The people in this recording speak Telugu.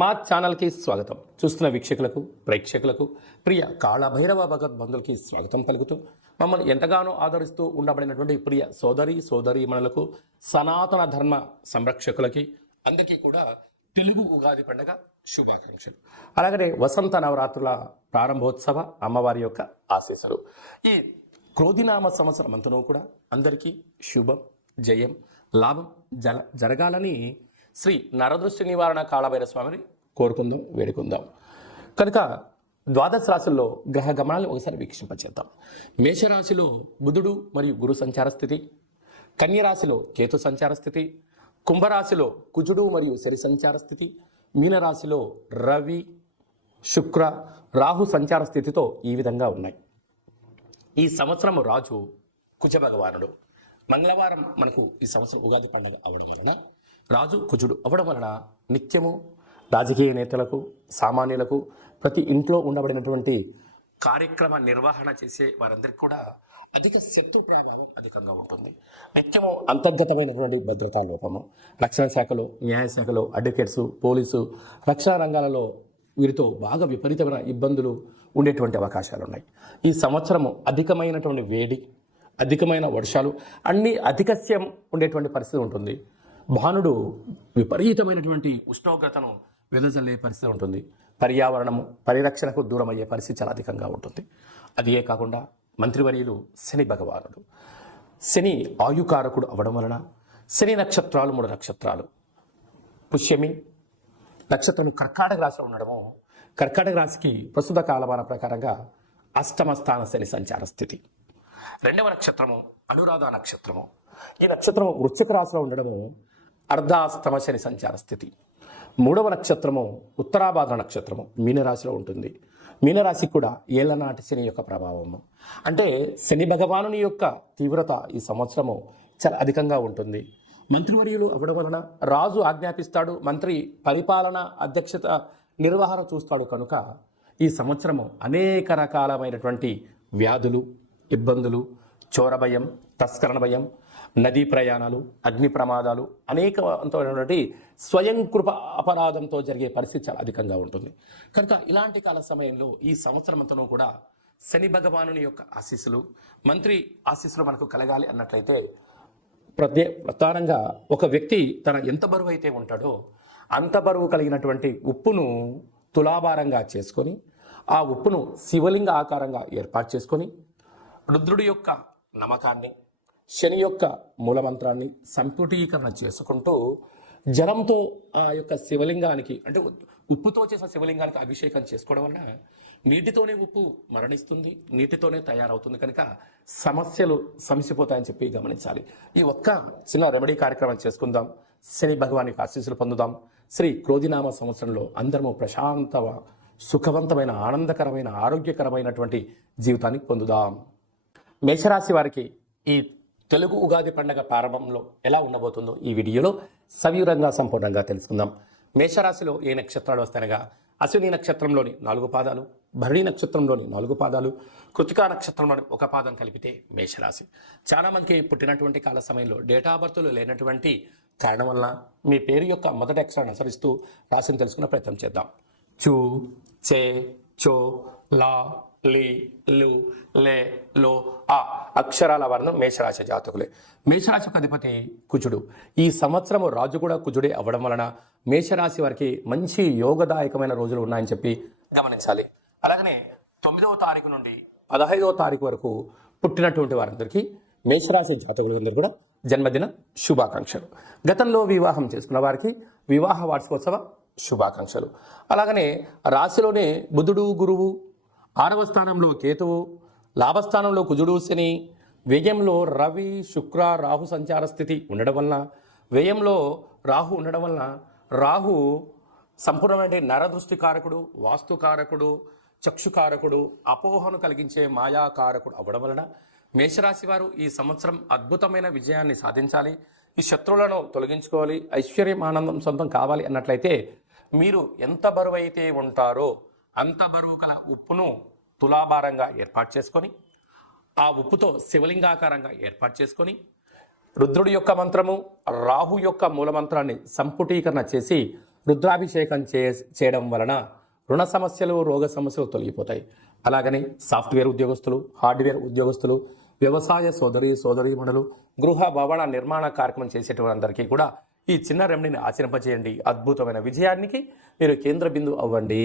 మా ఛానల్కి స్వాగతం. చూస్తున్న వీక్షకులకు, ప్రేక్షకులకు, ప్రియ కాళభైరవ భగవద్బంధులకి స్వాగతం పలుకుతూ మమ్మల్ని ఎంతగానో ఆదరిస్తూ ఉండబడినటువంటి ప్రియ సోదరీమణులకు, సనాతన ధర్మ సంరక్షకులకి అందరికీ కూడా తెలుగు ఉగాది పండుగ శుభాకాంక్షలు. అలాగనే వసంత నవరాత్రుల ప్రారంభోత్సవ అమ్మవారి యొక్క ఆశీస్సులు. ఈ క్రోధినామ సంవత్సరం అంతనూ కూడా అందరికీ శుభం, జయం, లాభం జరగాలని శ్రీ నరదృష్టి నివారణ కాళభైరవ స్వామిని కోరుకుందాం, వేడుకుందాం. కనుక ద్వాదశ రాశుల్లో గ్రహ గమనాలను ఒకసారి వీక్షింపచేద్దాం. మేషరాశిలో బుధుడు మరియు గురు సంచార స్థితి, కన్యరాశిలో కేతు సంచార స్థితి, కుంభరాశిలో కుజుడు మరియు శని సంచార స్థితి, మీనరాశిలో రవి, శుక్ర, రాహు సంచార స్థితితో ఈ విధంగా ఉన్నాయి. ఈ సంవత్సరం రాజు కుజ భగవానుడు. మంగళవారం మనకు ఈ సంవత్సరం ఉగాది పండుగ అవడం వలన రాజు కుజుడు అవ్వడం వలన నిత్యము రాజకీయ నేతలకు, సామాన్యులకు, ప్రతి ఇంట్లో ఉండబడినటువంటి కార్యక్రమ నిర్వహణ చేసే వారందరికీ కూడా అధిక శత్రు ప్రభావం అధికంగా ఉంటుంది. నిత్యము అంతర్గతమైనటువంటి భద్రతా లోపము, రక్షణ శాఖలో, న్యాయశాఖలో, అడ్వకేట్స్, పోలీసు, రక్షణ రంగాలలో వీరితో బాగా విపరీతమైన ఇబ్బందులు ఉండేటువంటి అవకాశాలు ఉన్నాయి. ఈ సంవత్సరము అధికమైనటువంటి వేడి, అధికమైన వర్షాలు, అన్ని అధికస్యం ఉండేటువంటి పరిస్థితి ఉంటుంది. భానుడు విపరీతమైనటువంటి ఉష్ణోగ్రతను వెదజల్లే పరిస్థితి ఉంటుంది. పర్యావరణము పరిరక్షణకు దూరం అయ్యే పరిస్థితి చాలా అధికంగా ఉంటుంది. అదే కాకుండా మంత్రివర్యులు శని భగవానుడు. శని ఆయుకారకుడు అవ్వడం వలన శని నక్షత్రాలు 3 నక్షత్రాలు. పుష్యమి నక్షత్రం కర్కాటక రాశిలో ఉండడము, కర్కాటక రాశికి ప్రస్తుత కాలమాన ప్రకారంగా అష్టమ స్థాన శని సంచార స్థితి. 2వ నక్షత్రము అనురాధ నక్షత్రము. ఈ నక్షత్రము వృశ్చిక రాశిలో ఉండడము అర్ధాస్తమ శని సంచార స్థితి. 3వ నక్షత్రము ఉత్తరాభాద్ర నక్షత్రము మీనరాశిలో ఉంటుంది. మీనరాశికి కూడా ఏళ్లనాటి శని యొక్క ప్రభావము, అంటే శని భగవానుని యొక్క తీవ్రత ఈ సంవత్సరము చాలా అధికంగా ఉంటుంది. మంత్రివర్యులు అవ్వడం వలన రాజు ఆజ్ఞాపిస్తాడు, మంత్రి పరిపాలన అధ్యక్షత నిర్వహణ చూస్తాడు. కనుక ఈ సంవత్సరము అనేక రకాలమైనటువంటి వ్యాధులు, ఇబ్బందులు, చోర భయం, తస్కరణ భయం, నదీ ప్రయాణాలు, అగ్ని ప్రమాదాలు, అనేకమైనటువంటి స్వయం కృప అపరాధంతో జరిగే పరిస్థితి చాలా అధికంగా ఉంటుంది. కనుక ఇలాంటి కాల సమయంలో ఈ సంవత్సరం అంతనూ కూడా శని భగవానుని యొక్క ఆశీస్సులు, మంత్రి ఆశీస్సులు మనకు కలగాలి అన్నట్లయితే ప్రధానంగా ఒక వ్యక్తి తన ఎంత బరువు అయితే ఉంటాడో అంత బరువు కలిగినటువంటి ఉప్పును తులాభారంగా చేసుకొని, ఆ ఉప్పును శివలింగ ఆకారంగా ఏర్పాటు చేసుకొని, రుద్రుడి యొక్క నమ్మకాన్ని, శని యొక్క మూలమంత్రాన్ని సంపుటీకరణ చేసుకుంటూ జలంతో ఆ యొక్క శివలింగానికి, అంటే ఉప్పుతో చేసిన శివలింగానికి అభిషేకం చేసుకోవడం వల్ల నీటితోనే ఉప్పు మరణిస్తుంది, నీటితోనే తయారవుతుంది. కనుక సమస్యలు సమసిపోతాయని చెప్పి గమనించాలి. ఈ ఒక్క చిన్న రెమెడీ కార్యక్రమం చేసుకుందాం. శని భగవానికి ఆశీస్సులు పొందుదాం. శ్రీ క్రోధినామ సంవత్సరంలో అందరము ప్రశాంత, సుఖవంతమైన, ఆనందకరమైన, ఆరోగ్యకరమైనటువంటి జీవితాన్ని పొందుదాం. మేషరాశి వారికి ఈ తెలుగు ఉగాది పండుగ ప్రారంభంలో ఎలా ఉండబోతుందో ఈ వీడియోలో సవివరంగా సంపూర్ణంగా తెలుసుకుందాం. మేషరాశిలో ఏ నక్షత్రాలు వస్తాయనగా అశ్విని నక్షత్రంలోని 4 పాదాలు, భరణి నక్షత్రంలోని 4 పాదాలు, కృతికా నక్షత్రంలోని 1 పాదం కలిపితే మేషరాశి. చాలా మందికి పుట్టినటువంటి కాల సమయంలో డేటా బర్త్లు లేనటువంటి కారణం వల్ల మీ పేరు యొక్క మొదటి అక్షరాన్ని అనుసరిస్తూ రాశిని తెలుసుకునే ప్రయత్నం చేద్దాం. చూ, చే, చో, లా, లి, లు, లే, లో, ఆ అక్షరాల వర్ణం మేషరాశి జాతకులే. మేషరాశికి అధిపతి కుజుడు. ఈ సంవత్సరము రాజు కూడా కుజుడే అవ్వడం వలన మేషరాశి వారికి మంచి యోగదాయకమైన రోజులు ఉన్నాయని చెప్పి గమనించాలి. అలాగనే 9వ తారీఖు నుండి 15వ తారీఖు వరకు పుట్టినటువంటి వారందరికీ, మేషరాశి జాతకులందరూ కూడా జన్మదిన శుభాకాంక్షలు. గతంలో వివాహం చేసుకున్న వారికి వివాహ వార్షికోత్సవ శుభాకాంక్షలు. అలాగనే రాశిలోనే బుధుడు, గురువు, 6వ స్థానంలో కేతువు, లాభస్థానంలో కుజుడు, శని, వ్యయంలో రవి, శుక్ర, రాహు సంచార స్థితి ఉండడం వలన, వ్యయంలో రాహు ఉండడం వలన రాహు సంపూర్ణమైన నరదృష్టికారకుడు, వాస్తుకారకుడు, చక్షుకారకుడు, అపోహను కలిగించే మాయాకారకుడు అవ్వడం వలన మేషరాశి వారు ఈ సంవత్సరం అద్భుతమైన విజయాన్ని సాధించాలి. ఈ శత్రువులను తొలగించుకోవాలి, ఐశ్వర్యం, ఆనందం సొంతం కావాలి అన్నట్లయితే మీరు ఎంత బరువు అయితే ఉంటారో అంత బరువు కల ఉప్పును తులాభారంగా ఏర్పాటు చేసుకొని, ఆ ఉప్పుతో శివలింగాకారంగా ఏర్పాటు చేసుకొని, రుద్రుడి యొక్క మంత్రము, రాహు యొక్క మూలమంత్రాన్ని సంపుటీకరణ చేసి రుద్రాభిషేకం చేయడం వలన రుణ సమస్యలు, రోగ సమస్యలు తొలగిపోతాయి. అలాగనే సాఫ్ట్వేర్ ఉద్యోగస్తులు, హార్డ్వేర్ ఉద్యోగస్తులు, వ్యవసాయ సోదరీమణులు, గృహ భవన నిర్మాణ కార్యక్రమం చేసేటువంటి అందరికీ కూడా ఈ చిన్న రెమెడీని ఆచరింపజేయండి. అద్భుతమైన విజయానికి మీరు కేంద్ర బిందువు అవ్వండి.